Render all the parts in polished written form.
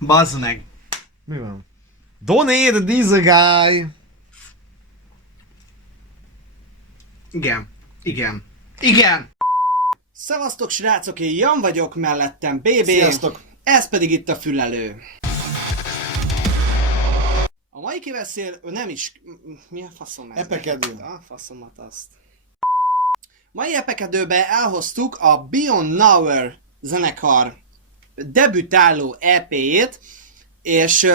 Bazd meg. Mi van? Donate this guy! Igen. Igen. Igen! Szevasztok srácok, én Jan vagyok, mellettem BB. Sziasztok! Ez pedig itt a Fülelő. A mai kiveszél, nem is... Mi a faszom ez? Epekedő. A faszomat azt. Mai epekedőbe elhoztuk a Beyond Nowhere zenekar debütáló EP-jét, és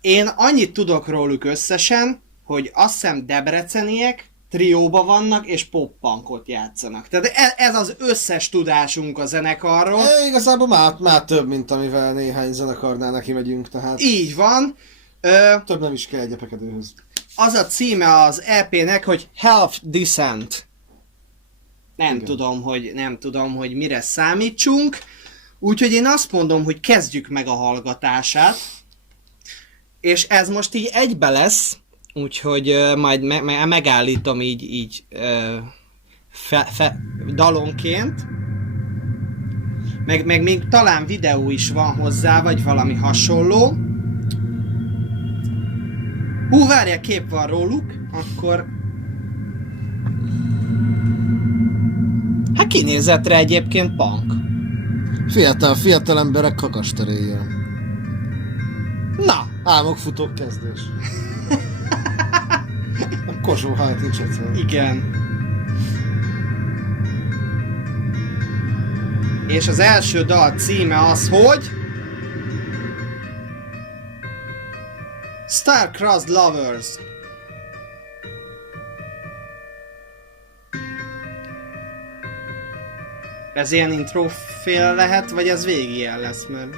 én annyit tudok róluk összesen, hogy azt hiszem debreceniek, trióba vannak és pop-punkot játszanak. Tehát ez az összes tudásunk a zenekarról. Igazából már több, mint amivel néhány zenekarnál neki megyünk, tehát Így van. több nem is kell egy epekedőhöz. Az a címe az EP-nek, hogy Half Descent. Nem tudom, hogy mire számítsunk. Úgyhogy én azt mondom, hogy kezdjük meg a hallgatását. És ez most így egybe lesz. Úgyhogy majd megállítom így dalonként. Meg még talán videó is van hozzá, vagy valami hasonló. Hú, várjál, kép van róluk, akkor... Hát kinézetre egyébként punk. Fiatal emberek kakasteréjjel. Na! Álmokfutók kezdés. A Kossuth hajt nincs egyszer. Igen. És az első dal címe az, hogy... Star-Crossed Lovers. Ez ilyen intrófél lehet, vagy ez végig ilyen lesz, mert...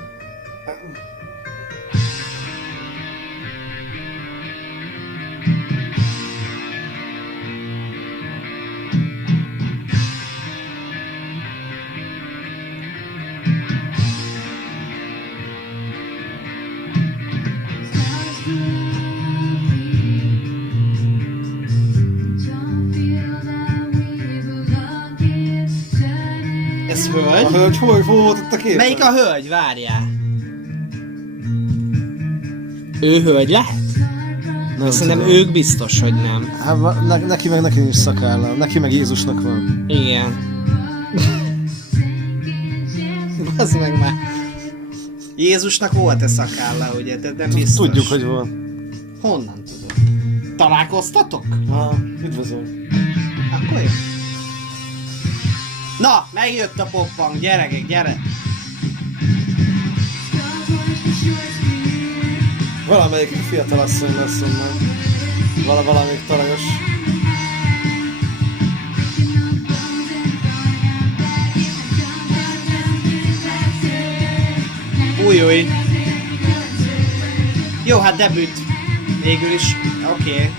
Ez hölgy? A hölgy hol volt ott a képen? Melyik a hölgy? Várjál. Ő hölgy lehet? Nem Szerintem tudom. ők biztos, hogy nem. Hát neki nincs szakálla. Neki meg Jézusnak van. Igen. Bazd meg már. Jézusnak volt-e szakálla, ugye? De nem biztos. Tudjuk, hogy van. Honnan tudod? Találkoztatok? Üdvözöl. Akkor jó. Na, megjött a pop-punk, gyerekek, gyere! Valamelyik fiatal asszony lesz onnan. Valamelyik talajos. Új. Jó, hát debüt. Végül is. Oké.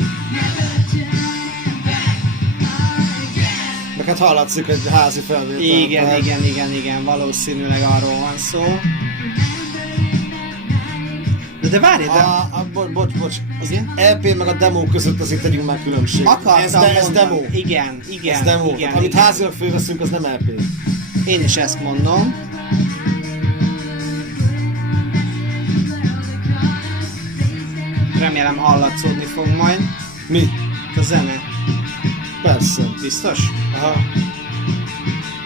Meg hát hallatszik egy házi felvétel. Igen, valószínűleg arról van szó. De várj, de... Bocs. Az Igen? EP meg a demo között azért tegyünk már különbség. Akartam Ez mondani. demo. Igen. Ez demo. Tehát, amit házilag fölveszünk, az nem EP. Én is ezt mondom. Remélem hallatszódni fog majd. Mi? A zene. Persze. Biztos? Aha.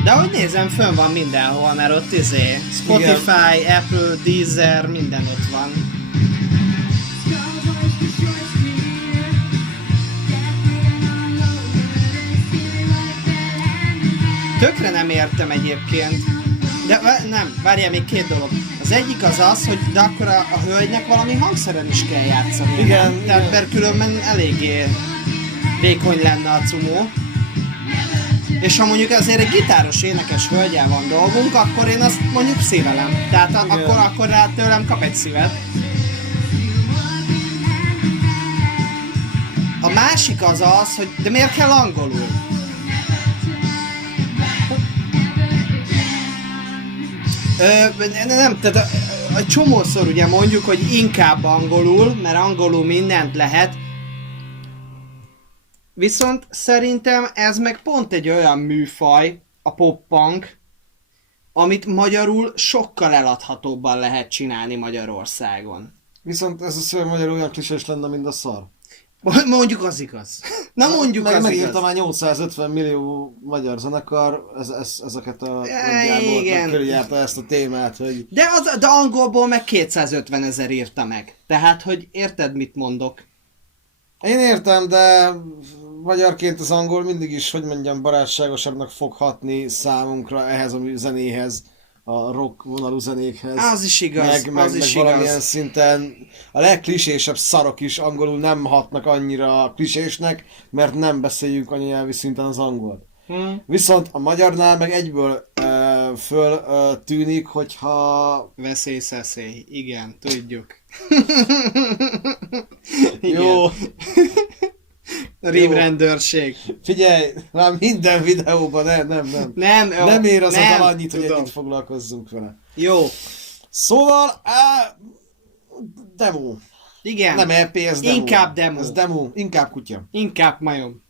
De ahogy nézem, fönn van mindenhol, mert ott Spotify, igen. Apple, Deezer, minden ott van. Tökre nem értem egyébként. De nem, várjál, még két dolog. Az egyik az, hogy de akkor a hölgynek valami hangszeren is kell játszani. Igen. Tehát mert különben eléggé vékony lenne a cumó. És ha mondjuk azért egy gitáros énekes hölgyel van dolgunk, akkor én azt mondjuk szívelem. Tehát akkor rá tőlem kap egy szívet. A másik az, hogy de miért kell angolul? Nem, tehát egy csomószor ugye mondjuk, hogy inkább angolul, mert angolul mindent lehet. Viszont szerintem ez meg pont egy olyan műfaj, a pop-punk, amit magyarul sokkal eladhatóbban lehet csinálni Magyarországon. Viszont ez a szöveg magyarul olyan klisés lenne, mint a szar. Mondjuk az igaz. Na mondjuk az Megírta igaz. már 850 millió magyar zenekar ezeket a igen. körüljárta ezt a témát, hogy... De angolból meg 250 000 írta meg. Tehát, hogy érted, mit mondok? Én értem, de magyarként az angol mindig is, hogy mondjam, barátságosabbnak fog hatni számunkra ehhez a zenéhez, a rock vonalú zenékhez. Az is igaz, meg az is valamilyen igaz. szinten a legklisésebb szarok is angolul nem hatnak annyira klisésnek, mert nem beszéljük anyanyelvi szinten az angolt. Viszont a magyarnál meg egyből föl tűnik, hogyha... Veszély, igen, tudjuk. Jó, Rémrendőrség. figyelj, már minden videóban, nem ér az a dal annyit, hogy tudom. ennyit foglalkozzunk vele. Jó, Szóval, demo. igen. Nem EP, ez demo. Inkább demo. Ez demo, inkább kutya. Inkább majom.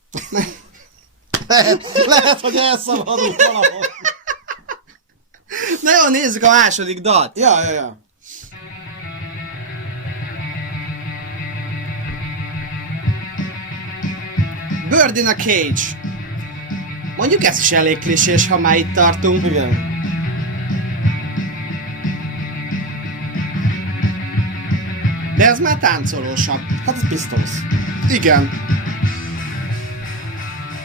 Lehet, hogy elszaladunk valahol. Na jó, nézzük a második dalt. Ja. Bird in a Cage. Mondjuk ez is elég klisés, ha már itt tartunk. Igen. De ez már táncolósabb. Hát ez Pistols. Igen.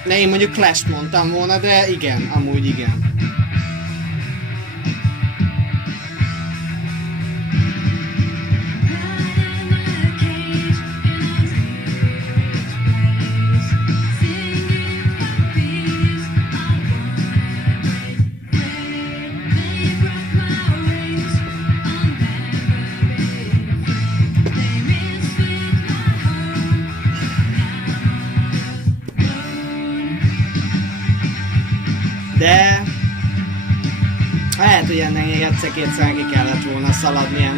Ne, én mondjuk Clash mondtam volna, de igen, amúgy igen. De lehet, hogy ennek még egyszer-kétszer ki kellett volna szaladni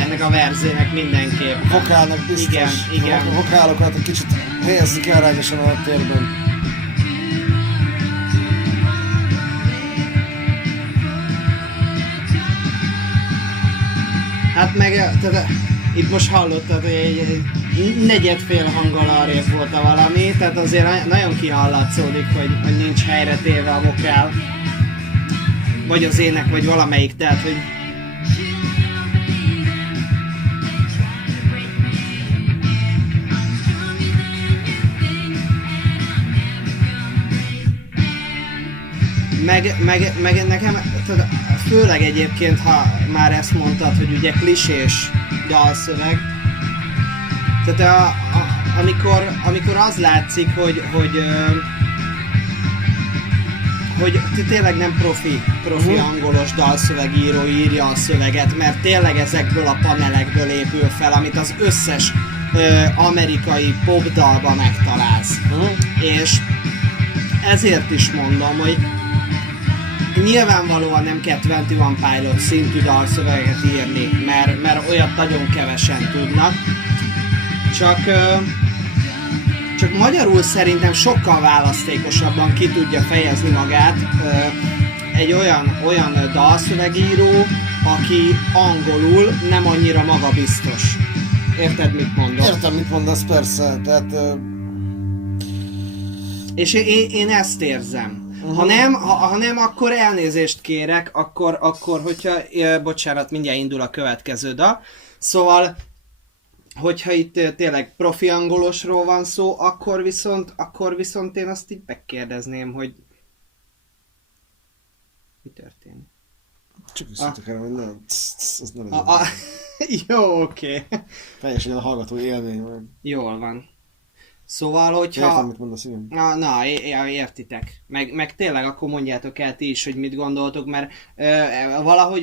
ennek a verzének mindenképp. Vokálnak biztos. Igen. A vokálokat egy kicsit helyezni kell arányosan a térben. Hát meg, tehát, itt most hallottad, hogy egy negyedfél hanggal arrébb volt a valami, tehát azért nagyon kihallatszódik, hogy nincs helyre téve a vokál. Vagy az ének, vagy valamelyik, tehát hogy... Meg nekem, tehát főleg egyébként, ha már ezt mondtad, hogy ugye klisés dalszöveg, tehát amikor az látszik, hogy tényleg nem profi angolos dalszövegíró írja a szöveget, mert tényleg ezekből a panelekből épül fel, amit az összes amerikai popdalba megtalálsz. És ezért is mondom, hogy nyilvánvalóan nem kell 21 Pilot szintű dalszöveget írni, mert olyat nagyon kevesen tudnak. Csak magyarul szerintem sokkal választékosabban ki tudja fejezni magát egy olyan dalszövegíró, aki angolul nem annyira magabiztos. Érted, mit mondok? Értem, mit mondasz, persze, tehát... És én ezt érzem. Ha nem, akkor elnézést kérek, akkor hogyha... bocsánat, mindjárt indul a következő dal. Szóval, hogyha itt tényleg profi angolosról van szó, akkor viszont én azt így megkérdezném, hogy... Mi történik? Csak visszatok erre, hogy nem... Az nem Jó, oké. Teljesen a hallgató élmény van. Jól van. Szóval, hogyha... Értem, mit mondasz, igen. Na, értitek. Meg tényleg akkor mondjátok el ti is, hogy mit gondoltok, mert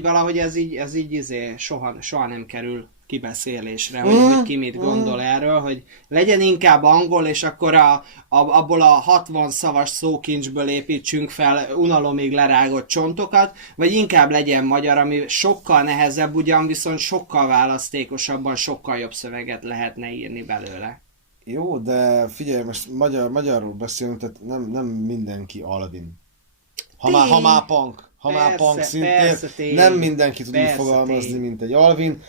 valahogy ez így soha nem kerül kibeszélésre, hogy ki mit gondol erről, hogy legyen inkább angol, és akkor abból a 60 szavas szókincsből építsünk fel unalomig lerágott csontokat, vagy inkább legyen magyar, ami sokkal nehezebb ugyan, viszont sokkal választékosabban, sokkal jobb szöveget lehetne írni belőle. Jó, de figyelj, most magyarról beszélünk, tehát nem mindenki Alvin. Ha már punk, Persze, szintén, persze, tény. nem mindenki tud úgy Persze, fogalmazni, tény. mint egy Alvin.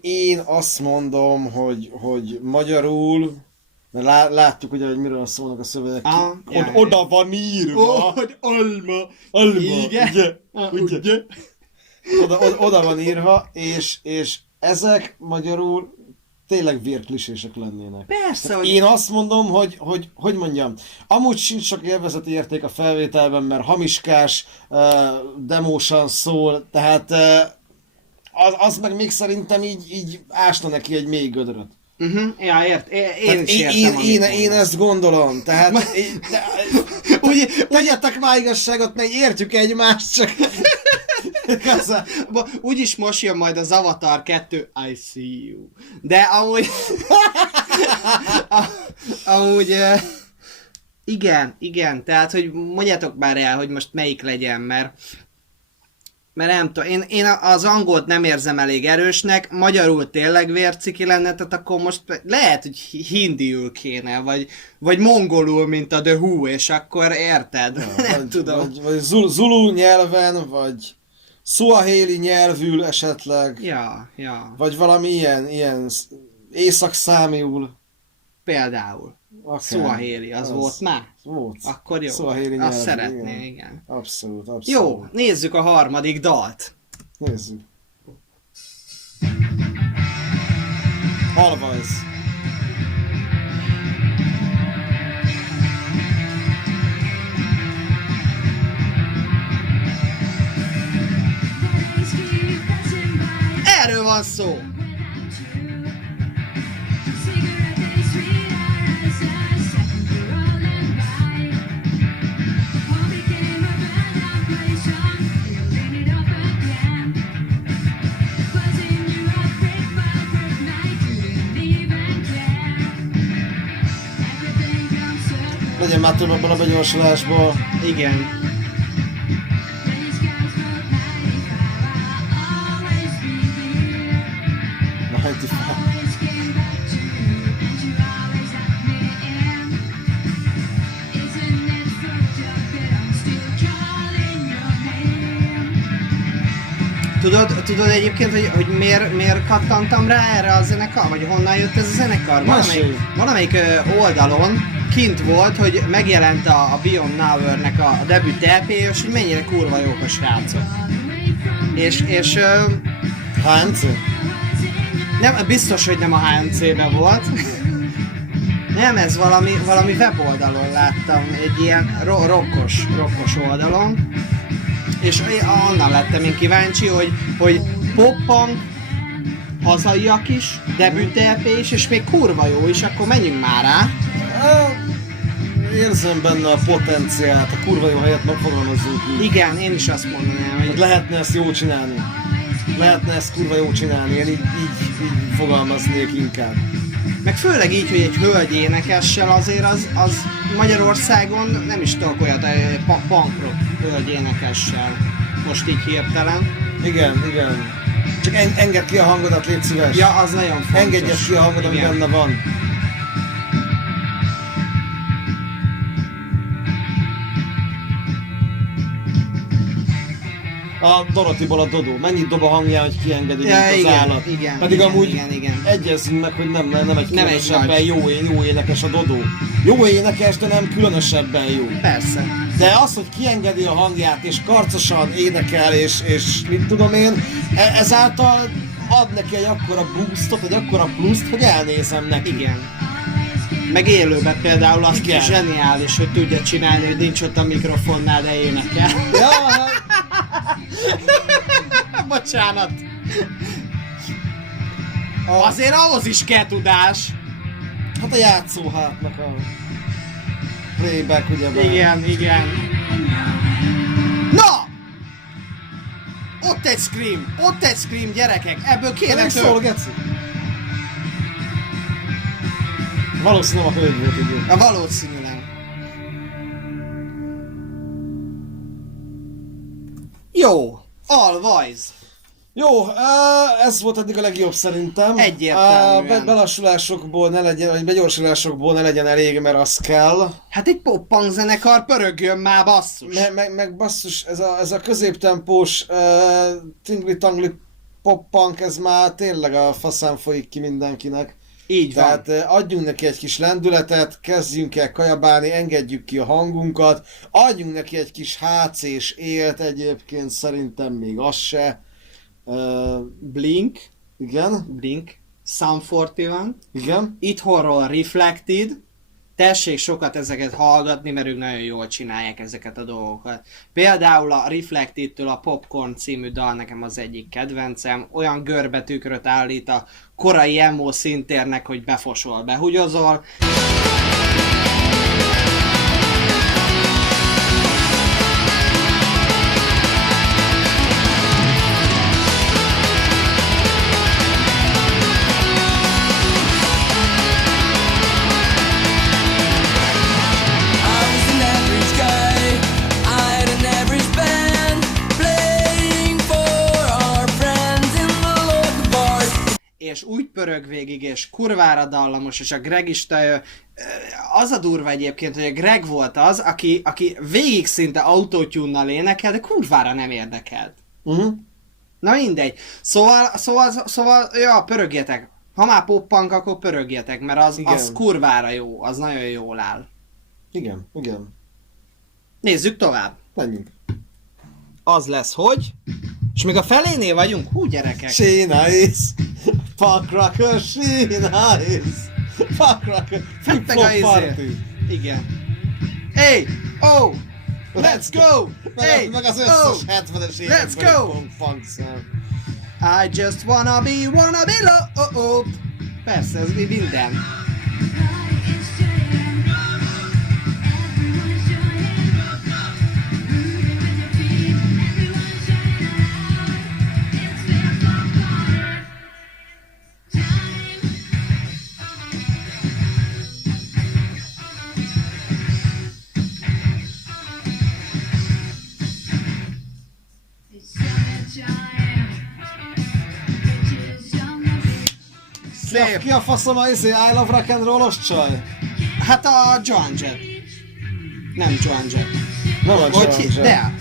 Én azt mondom, hogy magyarul, mert látjuk ugye, hogy miről szólnak a szövegek, oda van írva. Hogy alma. Igen. Ugye? Oda van írva, és ezek magyarul tényleg vérklisések lennének. Persze, hogy... Én azt mondom, hogy mondjam, amúgy sincs sok élvezeti érték a felvételben, mert hamiskás, demósan szól, tehát az meg még szerintem így ásna neki egy mély gödröt. Ja, én is értem, Én ezt gondolom, tehát tegyetek már igazságot, mert értjük egymást, csak úgyis most jön majd az Avatar 2, I see you. De amúgy igen, tehát hogy mondjátok már el, hogy most melyik legyen, mert nem tudom, én az angolt nem érzem elég erősnek, magyarul tényleg vérciki lenne, tehát akkor most lehet, hogy hindiül kéne, vagy mongolul, mint a The Who, és akkor érted? Ja, nem tudom. Vagy Zulu nyelven, vagy Suaheli nyelvül esetleg. Ja. Vagy valami ilyen észak-számiul. Például. Okay. Suaheli, az volt már? Volt. Akkor jó. Suaheli nyelvű, azt szeretné, igen. Abszolút. Jó, nézzük a harmadik dalt. Nézzük. Alvajz. Erről van szó! Legyen már több abban a begyorsulásból. Igen. Tudod egyébként, hogy miért kattantam rá erre a zenekar? Vagy honnan jött ez a zenekar? Valamelyik oldalon kint volt, hogy megjelent a Beyond Now-nek a debüt EP, és hogy mennyire kurva jók a srácok. És HNC? nem, biztos, hogy nem a HNC-ben volt. Nem, ez valami weboldalon láttam, egy ilyen rockos oldalon. És onnan lettem én kíváncsi, hogy pop-punk, hazaiak is, debüt EP is, és még kurva jó is, akkor menjünk már rá. Érzem benne a potenciált, a kurva jó helyet megfogalmazzunk így. Igen, én is azt mondanám, hogy... Lehetne ezt jó csinálni. Lehetne ezt kurva jó csinálni, én így fogalmaznék inkább. Meg főleg így, hogy egy hölgy énekessel azért az Magyarországon nem is tudok olyat, punk rock hölgy énekessel. Most így hirtelen. Igen. Csak engedd ki a hangodat, légy szíves. Ja, az nagyon fontos. Engedjed ki a hangod, ami benne van. A Dorothyból a Dodó. Mennyit dob a hangján, hogy kiengedi, mint az állat. Igen, pedig amúgy igen. Egyezzünk meg, hogy nem egy különösebben jó énekes a Dodó. Jó énekes, de nem különösebben jó. Persze. De az, hogy kiengedi a hangját, és karcosan énekel, és mit tudom én, ezáltal ad neki egy akkora boostot, egy akkora pluszt, hogy elnézem neki. Igen. Meg élőben például azt igen. Is zseniális, hogy tudja csinálni, hogy nincs ott a mikrofonnál, de énekel. Ja, bocsánat. Azért ahhoz is kell tudás. Hát a játszóhátnak a playback, ugye? Igen. Na! Ott egy scream, gyerekek, ebből kéne több. Szól, geci? Valószínűleg a hölgy volt, ugye? Valószínűleg. Jó, Alvajz. Jó, ez volt eddig a legjobb szerintem. Egyértelműen. Belassulásokból ne legyen, vagy begyorsulásokból ne legyen elég, mert az kell. Hát egy pop-punk zenekar pörögjön már, basszus. Meg basszus, ez a középtempós tingli-tangli pop-punk, ez már tényleg a faszán folyik ki mindenkinek. Így van. Tehát adjunk neki egy kis lendületet, kezdjünk el kajabálni, engedjük ki a hangunkat, adjunk neki egy kis HC-s élt, egyébként szerintem még az se. Blink, Igen, Sum 41, igen. itthonról Reflected, tessék sokat ezeket hallgatni, mert ők nagyon jól csinálják ezeket a dolgokat. Például a Reflected-től a Popcorn című dal nekem az egyik kedvencem, olyan görbetükröt állít a korai emo szintérnek, hogy befosol, behugyozol. És úgy pörög végig, és kurvára dallamos, és a Greg is az a durva egyébként, hogy a Greg volt az, aki végig szinte autotune-nal énekel, de kurvára nem érdekelt. Na mindegy. Szóval, ja, pörögjetek. Ha már pop-punk, akkor pörögjetek, mert az kurvára jó, az nagyon jól áll. Igen. Nézzük tovább. Menjünk. Az lesz, hogy... És még a felénél vagyunk? Hú, gyerekek! She nice! Fuck rocker, she nice! Fuck rocker! Flip-flop party! Igen. Hey! Oh! Let's go! Hey! Meg az Oh! összes 70-es Let's évekbeli go! punk szám. I just wanna be low. Persze, ez minden. Szép. Ki a faszom a I Love Rock and Roll-os csaj? Hát a Joan Jett. Nem Joan Jett. Nem a Joan Jett. De.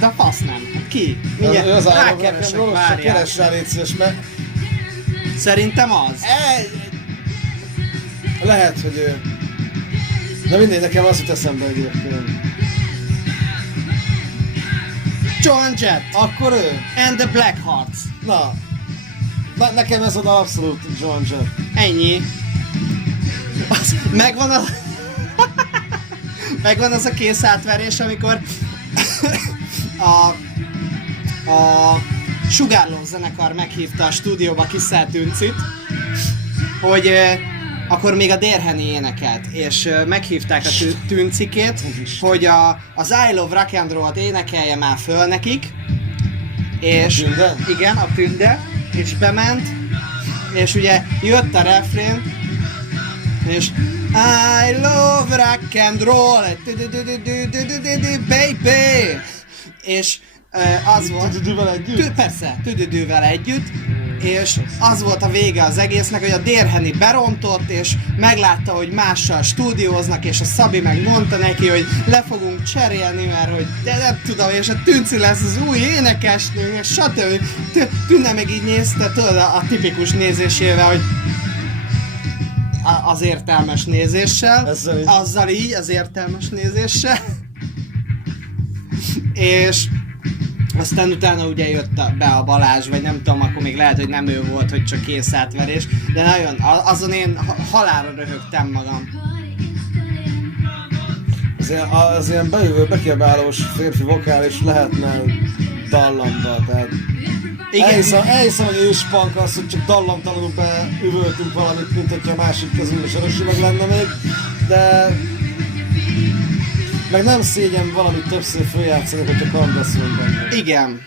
De a fasz nem. Hát ki? Mindjárt Az I Love Rock and rákeresek, Roll-os csaj, várjál. keres rá, légy szíves, mert... Szerintem az. Lehet, hogy ő... Na mindegy, nekem az jut eszembe egyébként. Joan Jett. Akkor ő? And the Black Hearts. Na. Nekem ez oda abszolút Joan Jett. Ennyi. Megvan a... Megvan az a kész átverés, amikor a Sugárló zenekar meghívta a stúdióba Kissel Tüncit, hogy akkor még a Dérheni énekelt, és meghívták a Tüncikét, hogy az I Love Rock and Roll-t énekelje már föl nekik, és Tünde? igen, a Tünde, és bement, és ugye jött a refrén, és I love rock and roll, baby! És az volt... Tüdüdűvel együtt? Persze, tüdüdűvel együtt, és az volt a vége az egésznek, hogy a Dérheni berontott, és meglátta, hogy mással stúdióznak, és a Szabi meg mondta neki, hogy le fogunk cserélni, mert hogy de nem tudom, és a Tünci lesz az új énekesnő, és stb. Tünde meg így nézte, tudod, a tipikus nézésével, hogy az értelmes nézéssel, azzal így, az értelmes nézéssel, és aztán utána ugye jött be a Balázs, vagy nem tudom, akkor még lehet, hogy nem ő volt, hogy csak kész átverés, de nagyon, azon én halálra röhögtem magam. Az ilyen bejövő, bekiabálós férfi vokál is lehetne dallamban, tehát... Elhiszem, hogy őspunk az, hogy csak dallamtalanul beüvöltünk valamit, mint hogyha a másik kezünkbe Sarosi meg lenne még, de... Meg nem szégyen valamit többször följátszani, hogyha Candace van benne. Igen.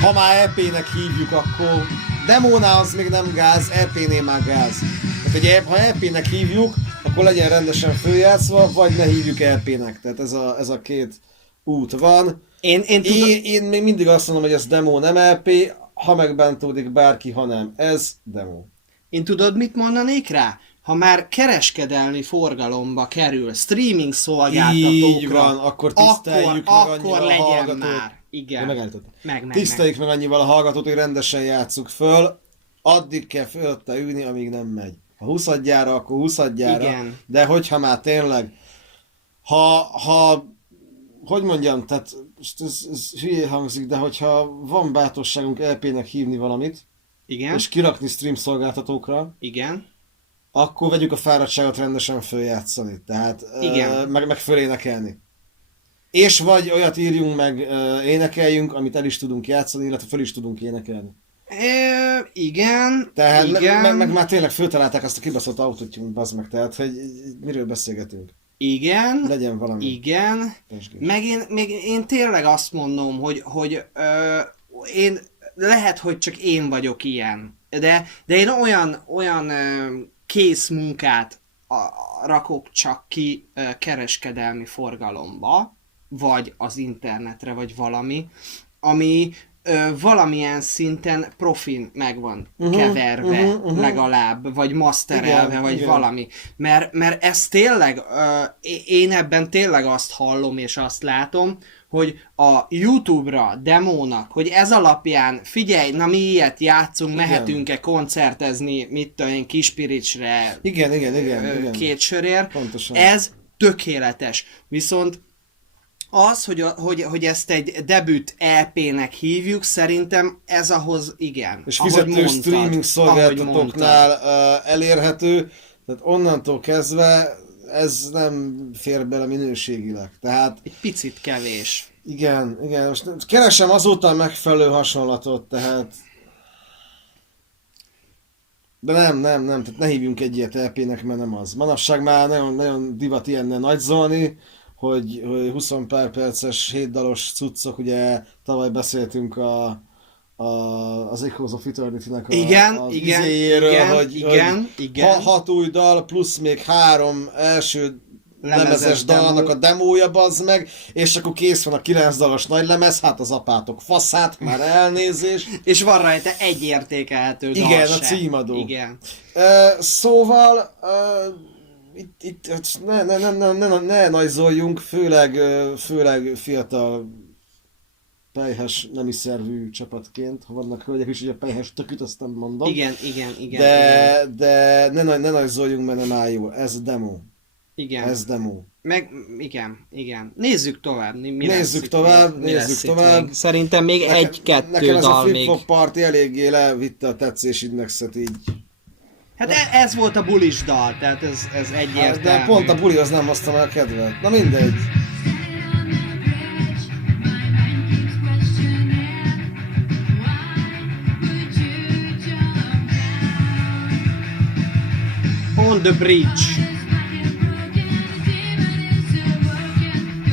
Ha már EP-nek hívjuk, akkor demónál az még nem gáz, EP-nél már gáz. Tehát ugye, ha EP-nek hívjuk, akkor legyen rendesen följátszva, vagy ne hívjuk EP-nek. Tehát ez a két út van. Én még mindig azt mondom, hogy ez demo, nem LP, ha megbántódik bárki, ha nem. Ez demo. Én tudod, mit mondanék rá? Ha már kereskedelmi forgalomba kerül, streaming szolgáltatókra, így van, akkor tiszteljük meg akkor annyival a legyen hallgatót. már. Igen. Meg. Tiszteljük meg annyival a hallgatót, hogy rendesen játsszuk föl, addig kell fölötte ülni, amíg nem megy. Ha 20-adjára, akkor 20-adjára. Igen. De hogyha már tényleg, hogy mondjam, tehát ez hülye hangzik, de hogyha van bátorságunk LP-nek hívni valamit, Igen. és kirakni stream szolgáltatókra, Igen. akkor vegyük a fáradtságot rendesen följátszani, tehát Igen. meg fölénekelni. És vagy olyat írjunk meg, énekeljünk, amit el is tudunk játszani, illetve föl is tudunk énekelni. Igen. Tehát igen. meg már tényleg föltalálták azt a kibaszott autotune, bazd meg, tehát hogy miről beszélgetünk. Igen. Legyen valami. Igen. Meg én tényleg azt mondom, hogy én lehet, hogy csak én vagyok ilyen, de én olyan kész munkát rakok csak ki kereskedelmi forgalomba, vagy az internetre, vagy valami, ami valamilyen szinten profin meg van keverve legalább, vagy masterelve, igen, vagy igen. valami. Mert ez tényleg, én ebben tényleg azt hallom és azt látom, hogy a YouTube-ra demónak, hogy ez alapján, figyelj, na mi ilyet játszunk, mehetünk-e koncertezni, mit tudom én, Kispiricsre, Igen. két sörért, Pontosan. ez tökéletes. Viszont az, hogy ezt egy debüt EP-nek hívjuk, szerintem ez ahhoz igen. És ahogy fizető mondtad, streaming ahogy szolgáltatóknál elérhető, tehát onnantól kezdve ez nem fér bele minőségileg. Tehát egy picit kevés. igen, most keresem azóta a megfelelő hasonlatot, tehát de nem, tehát ne hívjunk egy ilyet LP-nek, mert nem az. Manapság már nagyon divat ilyennel nagyzolni, hogy 20 pár perces, 7 dalos cuccok, ugye tavaly beszéltünk az Echoes of Eternity-nek az izéjéről, hogy 6 új dal, plusz még 3 első lemezes dalnak a demója, bazd meg, és akkor kész van a 9 dalos nagylemez, hát az apátok faszát, már elnézés. És van rajta egy értékelhető dal igen, se. a címadó. Igen. Szóval itt ne nagyzoljunk, főleg fiatal pelyhes nemi szervű csapatként, ha vannak hölgyek is, hogy a pelyhes tököt, azt nem mondom. Igen. De ne nagyzoljunk, mert nem áll jó. Ez demo. Igen. Ez demo. Meg, igen. Nézzük tovább. Nézzük tovább. Még. Szerintem még egy-kettő nekem ez dal a még. Flip-Flop Party eléggé levitte a tetszésindexet így. Hát ez volt a bulis dal, tehát ez egyértelmű. De pont a bulihoz nem hoztam el kedvet. Na mindegy. On the Bridge.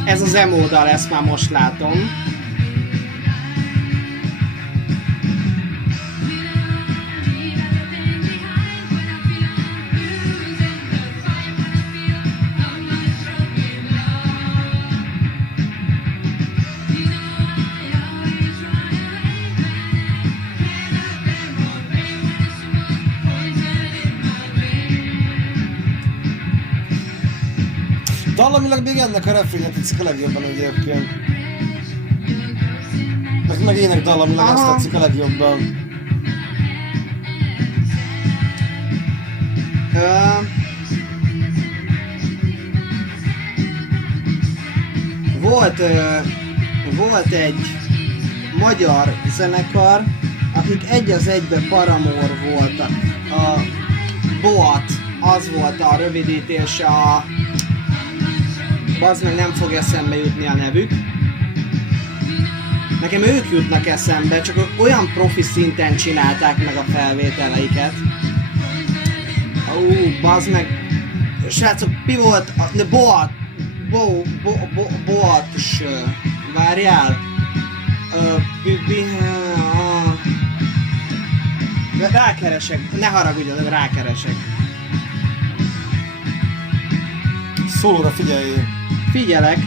Ez az emo dal, ezt már most látom. Dallamilag még ennek a refrényet tetszik a legjobban egyébként. Meg ének dallamilag azt tetszik a legjobban. Volt egy magyar zenekar, akik egy az egybe Paramore voltak. A Boat, az volt a rövidítés, bazd meg, nem fog eszembe jutni a nevük. Nekem ők jutnak eszembe, csak olyan profi szinten csinálták meg a felvételeiket. Bazd meg. Srácok, mi volt? Boat, várjál. Rákeresek, ne haragudjanak, rákeresek. Szólóra figyeljél. Figyelek.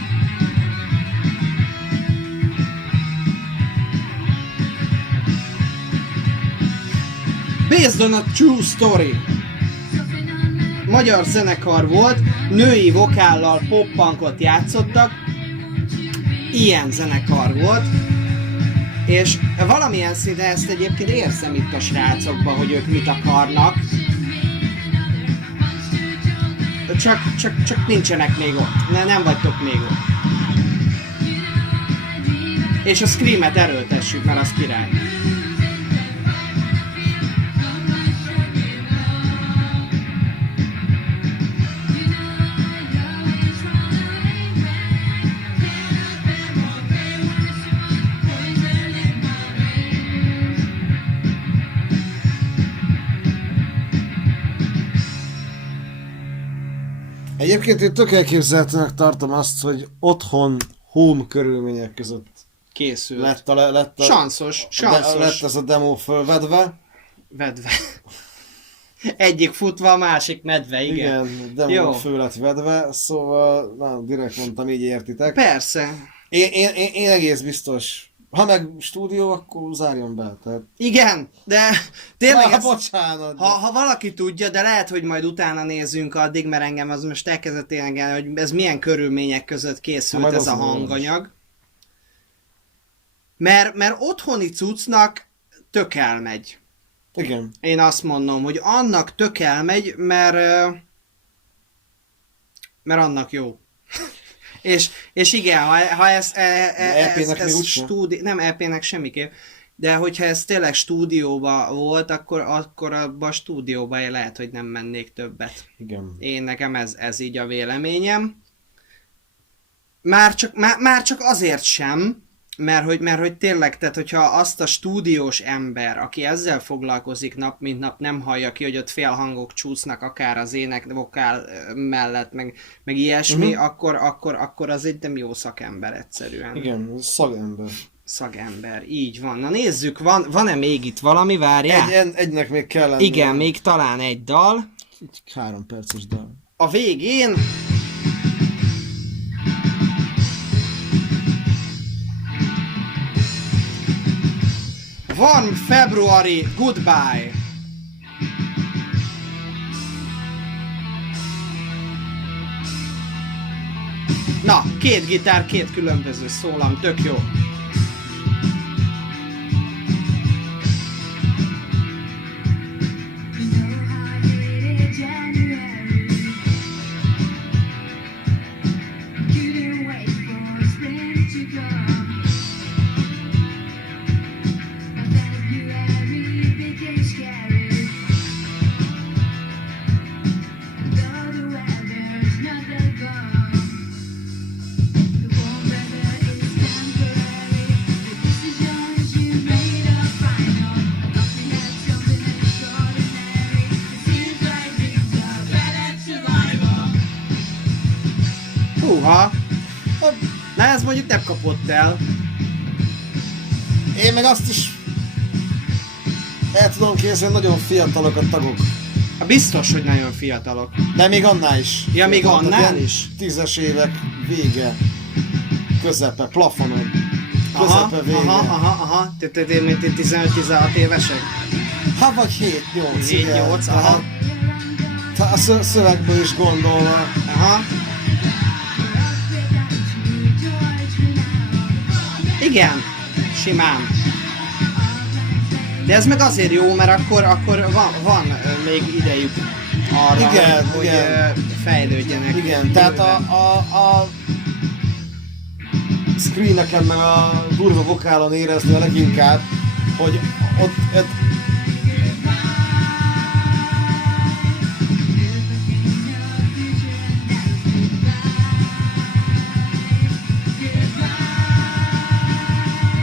Based on a True Story. Magyar zenekar volt, női vokállal pop-punkot játszottak. Ilyen zenekar volt. És valamilyen szinten ezt egyébként érzem itt a srácokban, hogy ők mit akarnak. Csak nincsenek még ott. Nem vagytok még ott. És a Scream-et erőltessük, mert az király. Egyébként én tök elképzelhetőnek tartom azt, hogy otthon, home körülmények között Készült. lett Sanszos. lett ez a demo fölvedve. Vedve. Egyik futva, a másik medve, igen. Igen, demo Jó. föl lett vedve, szóval direkt mondtam, így értitek. Persze. Én egész biztos. Ha meg stúdió, akkor zárjon be. Tehát... Igen, de tényleg bocsánat. ha valaki tudja, de lehet, hogy majd utána nézzünk addig, mert engem az most elkezdett érdekelni, hogy ez milyen körülmények között készült ez a hanganyag. Mert otthoni cuccnak tök elmegy. Igen. Én azt mondom, hogy annak tök elmegy, mert annak jó. és igen, ha ez nem EP-nek semmiképp, de hogyha ez tényleg stúdióban volt, akkor abban a stúdióban lehet, hogy nem mennék többet. Igen. Nekem ez így a véleményem. Már csak azért sem, mert hogy tényleg, tehát hogyha azt a stúdiós ember, aki ezzel foglalkozik nap mint nap, nem hallja ki, hogy ott félhangok csúsznak akár az ének, vokál mellett, meg ilyesmi, akkor az egy nem jó szakember egyszerűen. Igen, szagember. Szagember, így van. Na nézzük, van-e még itt valami, várjál? Egynek még kell lenni. Igen, még talán egy dal. 3 perces dal. A végén... Warm February Goodbye. Na, 2 gitár, 2 különböző szólam, tök jó. Húha! Na ez mondjuk nem kapott el. Én meg azt is el tudom képzelni, nagyon fiatalok a tagok. Biztos, hogy nagyon fiatalok. De még annál is. Ja, még Tehát annál ilyen is? 10-es évek vége. Közepe, plafonon. Közepe vége. Aha. Mint 15-16 évesek? Ha vagy 7-8. 7-8, aha. A szövegből is gondolva. Aha. Igen, simán. De ez meg azért jó, mert akkor van még idejük arra, igen, hogy igen. Fejlődjenek. Igen, tehát a screeneken meg a durva vokálon érezni a leginkább, hogy ott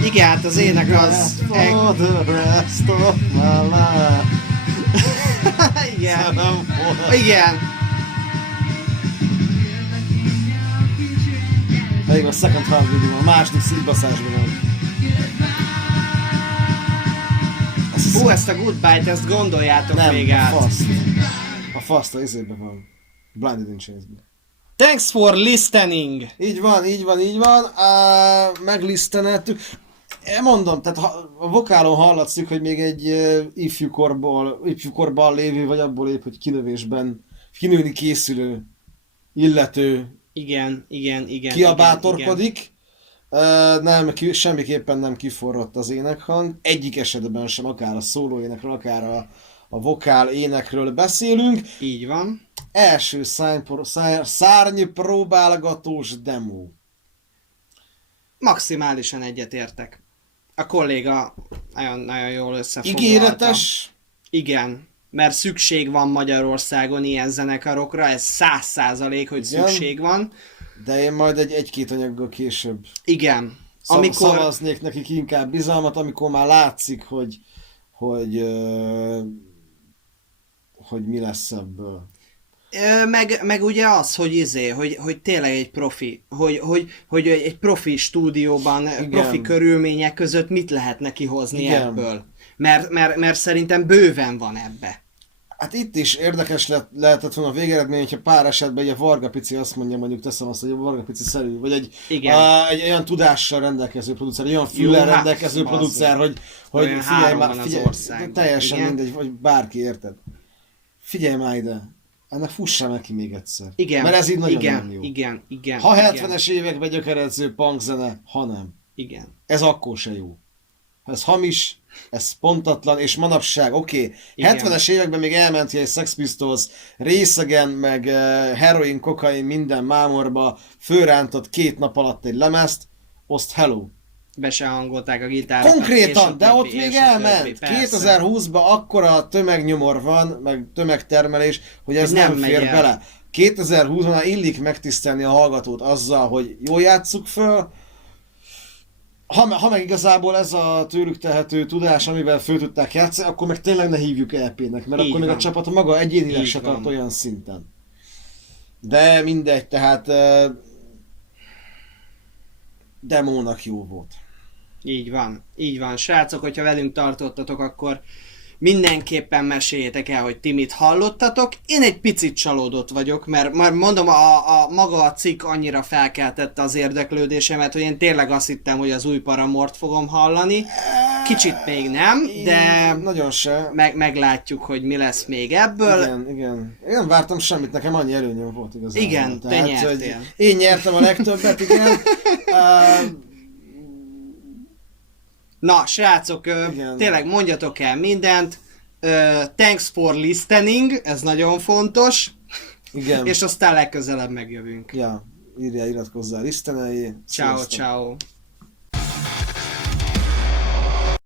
igen, hát az ének az... For the rest of my life. Igen. Nem volt. Igen. Pedig a second half video, a második szívbaszásban van. Hú, ezt a Goodbye-t, ezt gondoljátok Nem, még át. A Fast a izében van. Blinded in Chains-ben. Thanks for listening! Így van. Megliszteneltük. Mondom, tehát a vokálon hallatszik, hogy még egy ifjúkorban lévő, vagy abból épp, hogy kinövésben, kinőni készülő illető Igen. kiabátorkodik. Nem, semmiképpen nem kiforrott az énekhang. Egyik esetben sem, akár a szólóénekről, akár a vokál énekről beszélünk. Így van. Első szárnypróbálgatós demo. Maximálisan egyetértek. A kolléga nagyon jól összefoglalta. Ígéretes. Igen, mert szükség van Magyarországon ilyen zenekarokra, ez 100%, hogy szükség van. De én majd egy-két anyaggal később Igen. szavaznék nekik inkább bizalmat, amikor már látszik, hogy mi lesz ebből. Meg ugye az, hogy tényleg egy profi, hogy egy profi stúdióban, Igen. profi körülmények között mit lehetne kihozni Igen. ebből. Mert szerintem bőven van ebbe. Hát itt is érdekes lehetett volna a végeredmény, hogyha pár esetben egy a Varga Pici azt mondja, mondjuk teszem azt, hogy a Varga Pici szerű, vagy egy olyan tudással rendelkező producer, egy olyan füllel rendelkező producer, hogy figyelj már, teljesen igen. mindegy, vagy bárki, érted? Figyelj már ide, ennek fussál neki még egyszer. Igen. Mert ez így nagyon nem jó. Igen. Ha 70-es években gyökeredző punkzene, ha nem. Igen. Ez akkor se jó. Ez hamis, ez pontatlan, és manapság, oké, 70-es években még elment egy Sex Pistols részegen, meg heroin, kokain, minden mámorba, fölrántott 2 nap alatt egy lemezt, azt hello. Be se hangolták a gitárokat. Konkrétan, de ott még elment. 2020-ban akkora tömegnyomor van, meg tömegtermelés, hogy ez nem fér bele. 2020-ban illik megtisztelni a hallgatót azzal, hogy jól játsszuk föl, ha meg igazából ez a tőlük tehető tudás, amivel föl tudták játszani, akkor meg tényleg ne hívjuk EP-nek, mert így akkor van. Még a csapat a maga egyénileg se tart olyan szinten. De mindegy, tehát demónak jó volt. Így van. Srácok, hogyha velünk tartottatok, akkor mindenképpen meséljétek el, hogy ti mit hallottatok. Én egy picit csalódott vagyok, mert már mondom, maga a cikk annyira felkeltette az érdeklődésemet, hogy én tényleg azt hittem, hogy az új Paramore-t fogom hallani. Kicsit még nem, de nagyon se. Meglátjuk, hogy mi lesz még ebből. Igen. Én nem vártam semmit, nekem annyi előnyöm volt igazából. Igen, te nyertél. Én nyertem a legtöbbet, igen. Na, srácok, tényleg mondjatok el mindent. Thanks for listening, ez nagyon fontos. Igen. És aztán legközelebb megjövünk. Ja, iratkozzál, liszteneljé. Ciao.